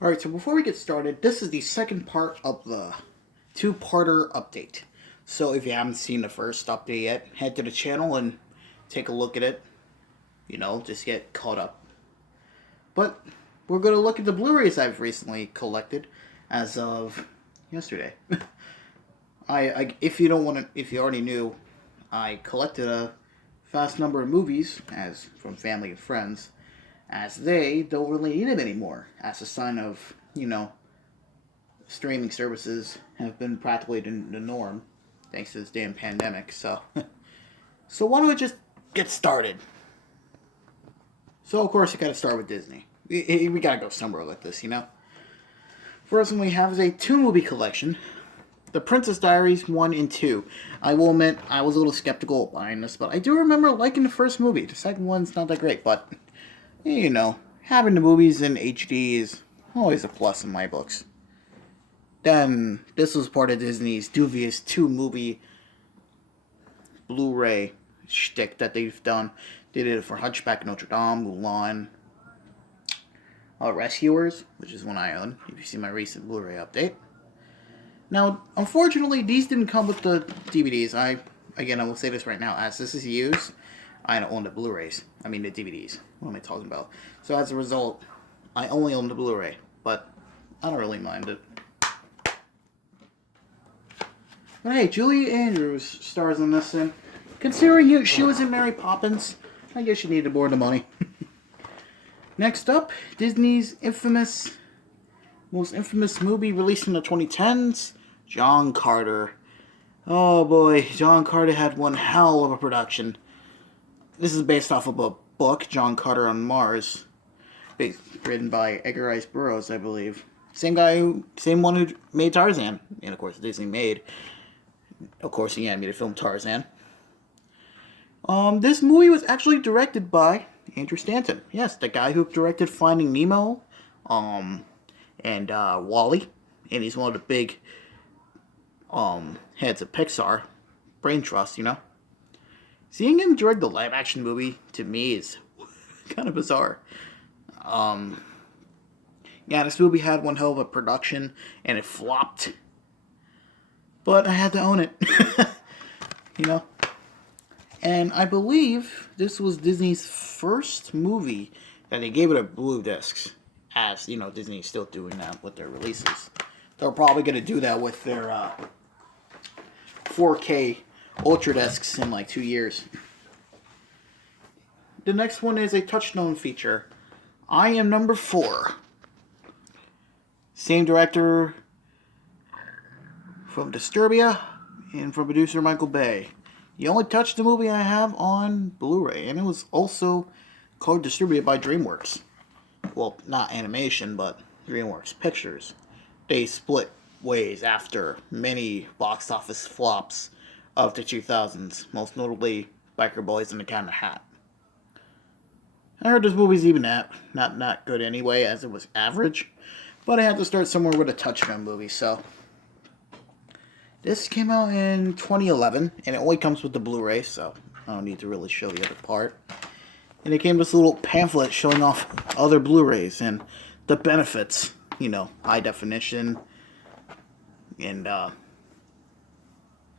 Alright, so before we get started, this is the second part of the two-parter update. So if you haven't seen the first update yet, head to the channel and take a look at it. Just get caught up. But we're going to look at the Blu-rays I've recently collected as of yesterday. If you already knew, I collected a vast number of movies from family and friends, as they don't really need them anymore, as a sign of, streaming services have been practically the norm, thanks to this damn pandemic, so why don't we just get started? So, of course, you gotta start with Disney. We gotta go somewhere like this, First one we have is a two-movie collection, The Princess Diaries 1 and 2. I will admit, I was a little skeptical of buying this, but I do remember liking the first movie. The second one's not that great, but having the movies in HD is always a plus in my books. Then, this was part of Disney's dubious two-movie Blu-ray shtick that they've done. They did it for Hunchback of Notre Dame, Mulan, Rescuers, which is one I own, if you see my recent Blu-ray update. Now, unfortunately, these didn't come with the DVDs. I will say this right now, as this is used, I don't own the Blu-rays. I mean the DVDs. What am I talking about? So as a result, I only own the Blu-ray, but I don't really mind it. But hey, Julie Andrews stars in this, and considering she was in Mary Poppins, I guess she needed more of the money. Next up, Disney's most infamous movie released in the 2010s, John Carter. Oh boy, John Carter had one hell of a production. This is based off of a book, John Carter on Mars, written by Edgar Rice Burroughs, I believe. Same one who made Tarzan, and of course Disney made, the animated film Tarzan. This movie was actually directed by Andrew Stanton. Yes, the guy who directed Finding Nemo, and WALL-E, and he's one of the big heads of Pixar, Brain Trust, Seeing him direct the live-action movie, to me, is kind of bizarre. This movie had one hell of a production, and it flopped. But I had to own it. And I believe this was Disney's first movie that they gave it a blue discs. As, Disney's still doing that with their releases. They're probably going to do that with their 4K Ultra discs in like 2 years. The next one is a Touchstone feature. I Am Number 4. Same director from Disturbia and from producer Michael Bay. The only Touchstone movie I have on Blu-ray, and it was also co-distributed by DreamWorks. Well, not animation, but DreamWorks Pictures. They split ways after many box office flops of the 2000s, most notably Biker Boys and the Cat in the Hat. I heard this movie's even not good anyway, as it was average, but I had to start somewhere with a Touchstone movie, so this came out in 2011, and it only comes with the Blu-ray, so I don't need to really show the other part. And it came with this little pamphlet showing off other Blu-rays and the benefits, high definition, and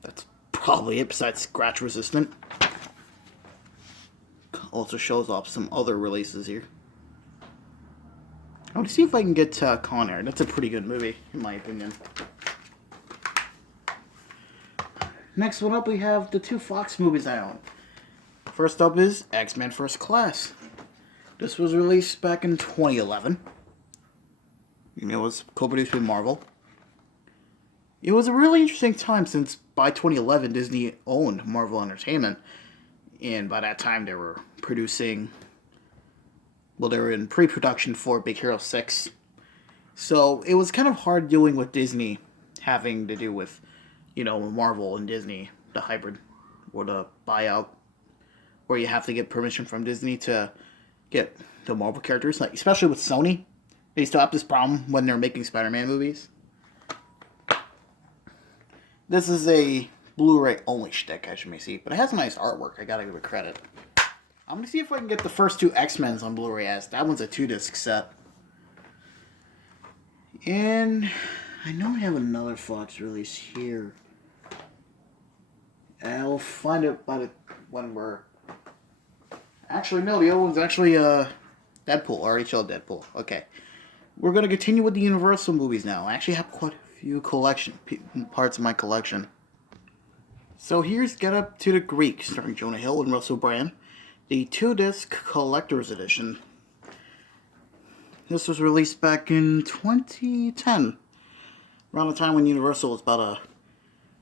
that's probably it besides scratch resistant. Also shows off some other releases here. I want to see if I can get Con Air. That's a pretty good movie, in my opinion. Next one up, we have the two Fox movies I own. First up is X-Men First Class. This was released back in 2011. It was co-produced with Marvel. It was a really interesting time since by 2011 Disney owned Marvel Entertainment. And by that time they were they were in pre-production for Big Hero 6. So it was kind of hard dealing with Disney having to do with, Marvel and Disney, the hybrid or the buyout, where you have to get permission from Disney to get the Marvel characters, like especially with Sony. They still have this problem when they're making Spider-Man movies. This is a Blu-ray only shtick, as you may see, but it has nice artwork. I gotta give it credit. I'm gonna see if I can get the first two X-Men's on Blu-ray, as that one's a 2-disc set. And I know I have another Fox release here. I'll find it by the when we're. Actually, no, the other one's actually Deadpool. I already showed Deadpool. Okay. We're going to continue with the Universal movies now. I actually have quite a few parts of my collection. So here's Get Up to the Greek, starring Jonah Hill and Russell Brand. The 2-disc collector's edition. This was released back in 2010. Around the time when Universal was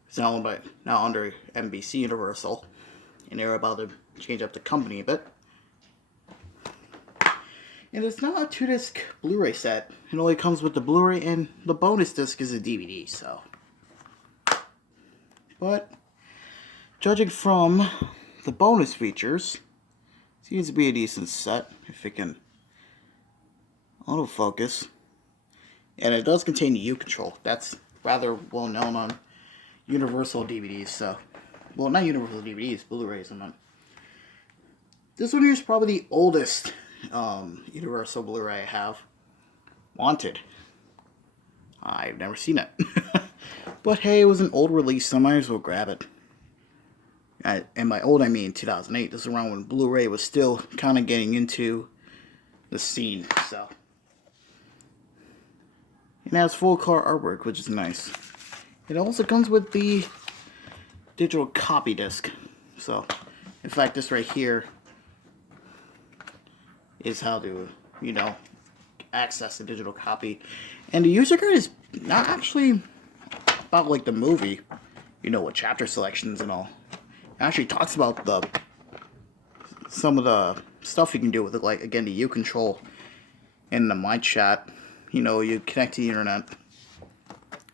it's now under NBC Universal. And they were about to change up the company a bit. And it's not a 2-disc Blu-ray set. It only comes with the Blu-ray, and the bonus disc is a DVD, so. But, judging from the bonus features, seems to be a decent set, if it can autofocus. And it does contain the U-Control. That's rather well known on Universal DVDs, so. Well, not Universal DVDs, Blu-rays, I meant. This one here is probably the oldest Universal Blu-ray I have. Wanted. I've never seen it. But hey, it was an old release, so I might as well grab it. And by old, I mean 2008. This is around when Blu-ray was still kind of getting into the scene, so. It has full color artwork, which is nice. It also comes with the digital copy disc. So, in fact, this right here is how to, access the digital copy. And the user guide is not actually about like the movie, with chapter selections and all. It actually talks about some of the stuff you can do with it, like again the U-Control and the My Chat. You connect to the internet.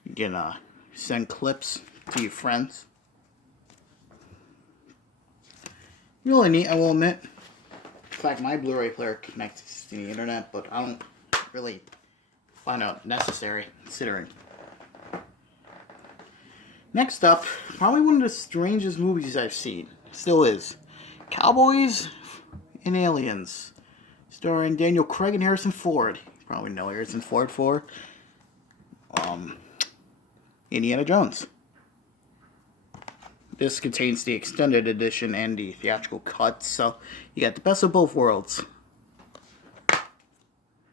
You can send clips to your friends. Really neat, I will admit. In fact, my Blu-ray player connects to the internet, but I don't really find it necessary, considering. Next up, probably one of the strangest movies I've seen. Still is. Cowboys and Aliens. Starring Daniel Craig and Harrison Ford. You probably know Harrison Ford for Indiana Jones. This contains the extended edition and the theatrical cut, so you got the best of both worlds.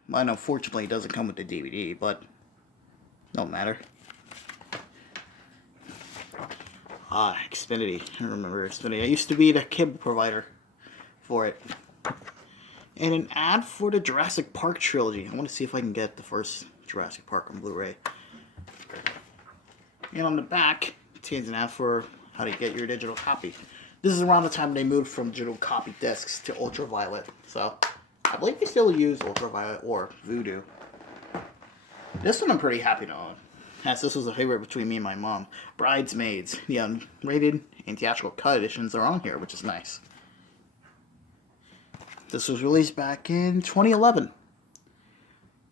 Mine unfortunately doesn't come with the DVD, but don't matter. Xfinity. I remember Xfinity. I used to be the cable provider for it. And an ad for the Jurassic Park trilogy. I want to see if I can get the first Jurassic Park on Blu-ray. And on the back, it contains an ad for how to get your digital copy. This is around the time they moved from digital copy discs to ultraviolet. So, I believe they still use ultraviolet or Voodoo. This one I'm pretty happy to own, as this was a favorite between me and my mom. Bridesmaids, the unrated and theatrical cut editions are on here, which is nice. This was released back in 2011. It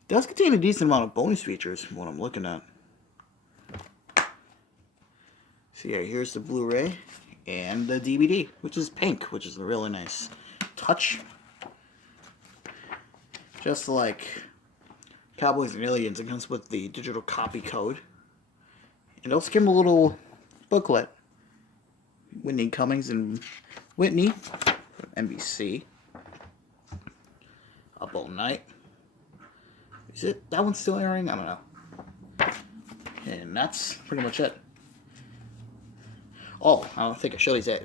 does contain a decent amount of bonus features from what I'm looking at. So yeah, here's the Blu-ray and the DVD, which is pink, which is a really nice touch. Just like Cowboys and Aliens, it comes with the digital copy code. And also came a little booklet. Whitney Cummings and Whitney from NBC. Up All Night. Is it that one's still airing? I don't know. And that's pretty much it. Oh, I don't think I showed you that.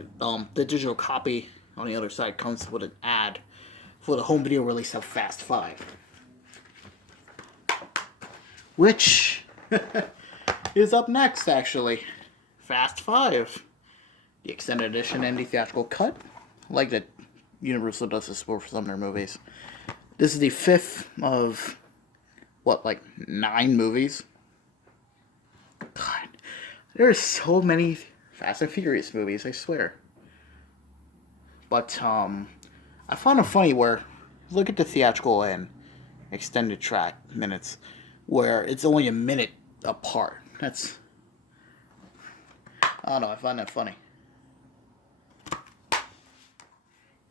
The digital copy on the other side comes with an ad for the home video release of Fast 5. Which is up next, actually. Fast 5. The extended edition and the theatrical cut. I like that Universal does this for some of their movies. This is the 5th of, 9 movies? God, there are so many Fast and Furious movies, I swear. But, I found it funny where, look at the theatrical and extended track minutes, where it's only a minute apart. I don't know, I find that funny.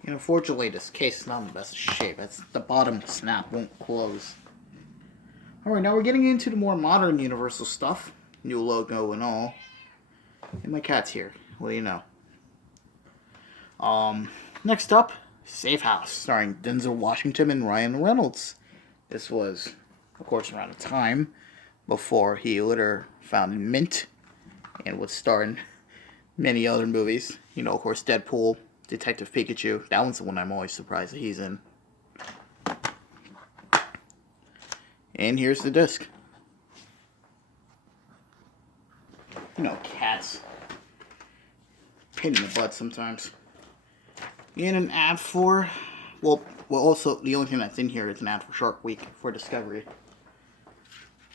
Unfortunately, this case is not in the best shape. The bottom snap won't close. Alright, now we're getting into the more modern Universal stuff. New logo and all. And my cat's here. What do you know? Next up, Safe House, starring Denzel Washington and Ryan Reynolds. This was, of course, around the time before he later founded Mint and would star in many other movies. You know, of course, Deadpool, Detective Pikachu. That one's the one I'm always surprised that he's in. And here's the disc. You know, cats. Pain in the butt sometimes. And an ad for, well, also, the only thing that's in here is an ad for Shark Week for Discovery.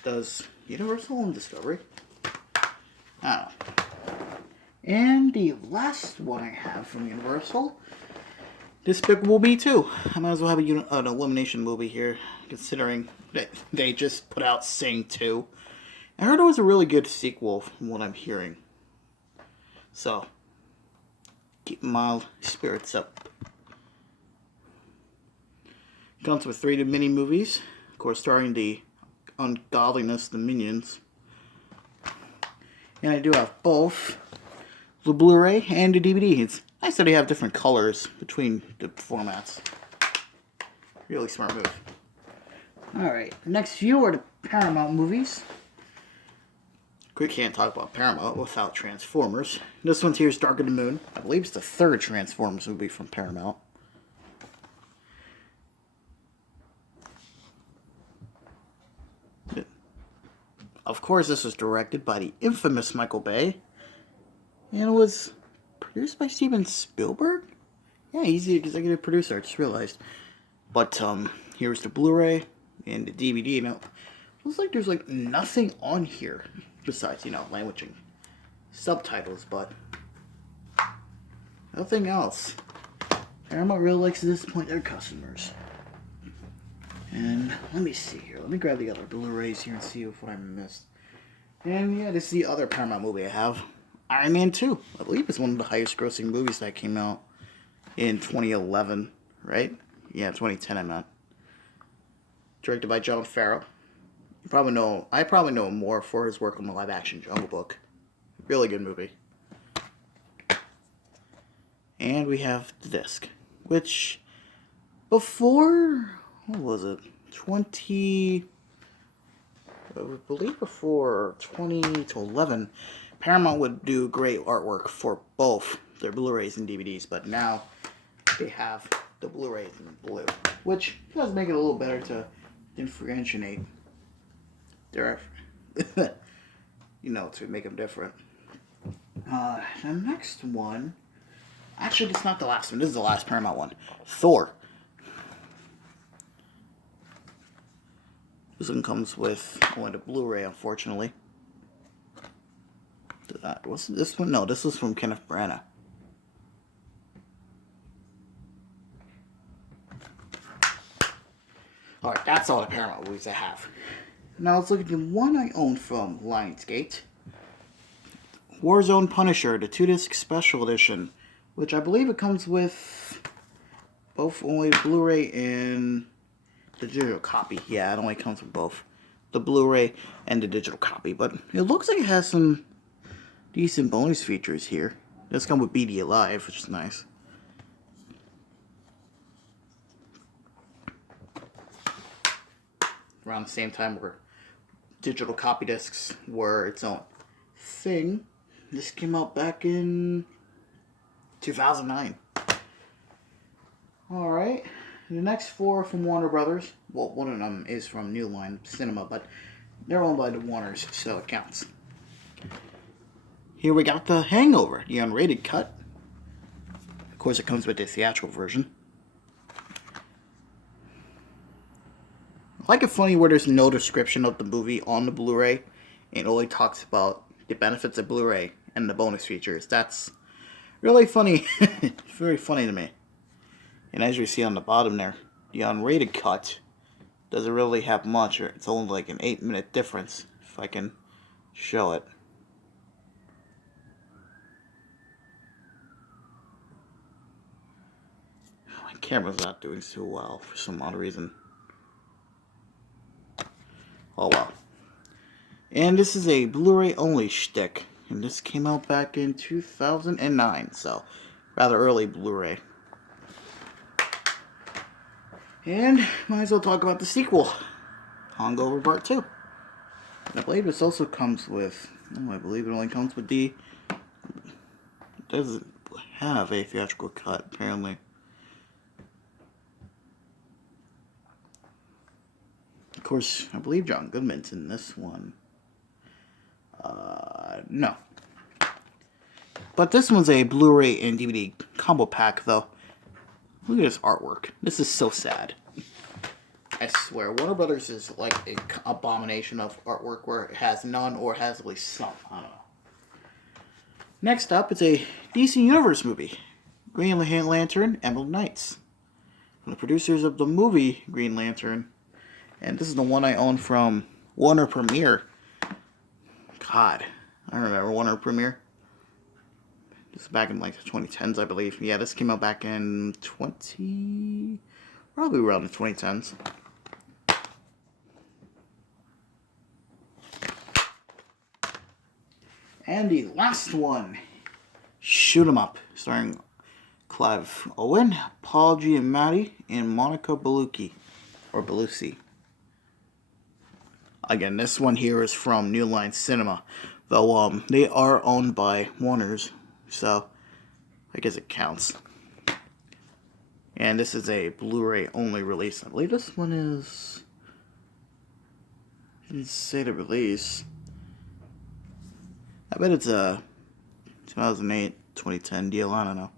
Does Universal own Discovery? I don't know. And the last one I have from Universal, Despicable Me 2. I might as well have an elimination movie here, considering that they just put out Sing 2. I heard it was a really good sequel from what I'm hearing. So, keep my spirits up. Comes with 3 mini movies, of course, starring the ungodliness, the Minions. And I do have both the Blu-ray and the DVD. It's nice that they have different colors between the formats. Really smart move. Alright, next few are the Paramount movies. We can't talk about Paramount without Transformers. This one's here is Dark of the Moon. I believe it's the 3rd Transformers movie from Paramount. Of course, this was directed by the infamous Michael Bay. And it was produced by Steven Spielberg? Yeah, he's the executive producer, I just realized. But, here's the Blu-ray and the DVD. Now, it looks like there's, like, nothing on here besides, you know, language and subtitles, but nothing else. Paramount really likes to disappoint their customers. And let me see here. Let me grab the other Blu-rays here and see what I missed. And yeah, this is the other Paramount movie I have. Iron Man 2. I believe it's one of the highest grossing movies that came out in 2011, right? Yeah, 2010 I meant. Directed by Jon Favreau. I probably know him more for his work on the live action Jungle Book. Really good movie. And we have the disc, which before, what was it? I believe before 2011, Paramount would do great artwork for both their Blu-rays and DVDs, but now they have the Blu-rays in blue, which does make it a little better to differentiate their, you know, to make them different. The next one, actually, it's not the last one. This is the last Paramount one. Thor. This one comes with only the Blu-ray, unfortunately. Was this one? No, this was from Kenneth Branagh. Alright, that's all the Paramount movies I have. Now let's look at the one I own from Lionsgate. Warzone Punisher, the 2-disc special edition, which I believe it comes with both only the Blu-ray and the digital copy. Yeah, it only comes with both the Blu-ray and the digital copy, but it looks like it has some decent bonus features here. It does come with BD Alive, which is nice. Around the same time where digital copy discs were its own thing. This came out back in 2009. Alright, the next 4 are from Warner Brothers. Well, one of them is from New Line Cinema, but they're owned by the Warners, so it counts. Here we got The Hangover, the unrated cut. Of course, it comes with the theatrical version. I like it funny where there's no description of the movie on the Blu-ray. It only talks about the benefits of Blu-ray and the bonus features. That's really funny. It's very funny to me. And as you see on the bottom there, the unrated cut doesn't really have much. It's only like an 8-minute difference, if I can show it. My camera's not doing so well for some odd reason. Oh well. And this is a Blu-ray only shtick. And this came out back in 2009, so rather early Blu-ray. And might as well talk about the sequel, Hangover Part 2. And I believe this also comes with, I believe it only comes with it doesn't have a theatrical cut, apparently. Of course, I believe John Goodman's in this one. No. But this one's a Blu-ray and DVD combo pack, though. Look at this artwork. This is so sad. I swear, Warner Brothers is like an abomination of artwork where it has none or has at least some. I don't know. Next up, it's a DC Universe movie. Green Lantern, Emerald Knights. From the producers of the movie Green Lantern. And this is the one I own from Warner Premiere. God, I remember Warner Premiere. This is back in like the 2010s, I believe. Yeah, this came out back in probably around the 2010s. And the last one, Shoot 'Em Up, starring Clive Owen, Paul Giamatti, and Monica Bellucci, or Bellucci. Again, this one here is from New Line Cinema, though they are owned by Warner's, so I guess it counts. And this is a Blu-ray only release. I believe this one is, I didn't say the release. I bet it's a 2008, 2010 deal, I don't know.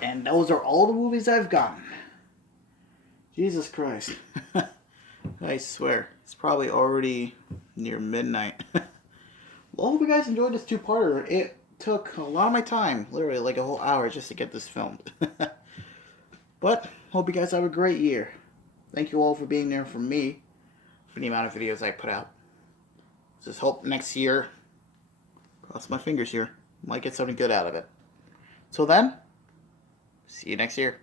And those are all the movies I've gotten. Jesus Christ. I swear, it's probably already near midnight. Well, I hope you guys enjoyed this two-parter. It took a lot of my time, literally like a whole hour just to get this filmed. But, hope you guys have a great year. Thank you all for being there for me, for the amount of videos I put out. Just hope next year, cross my fingers here, might get something good out of it. Till then, see you next year.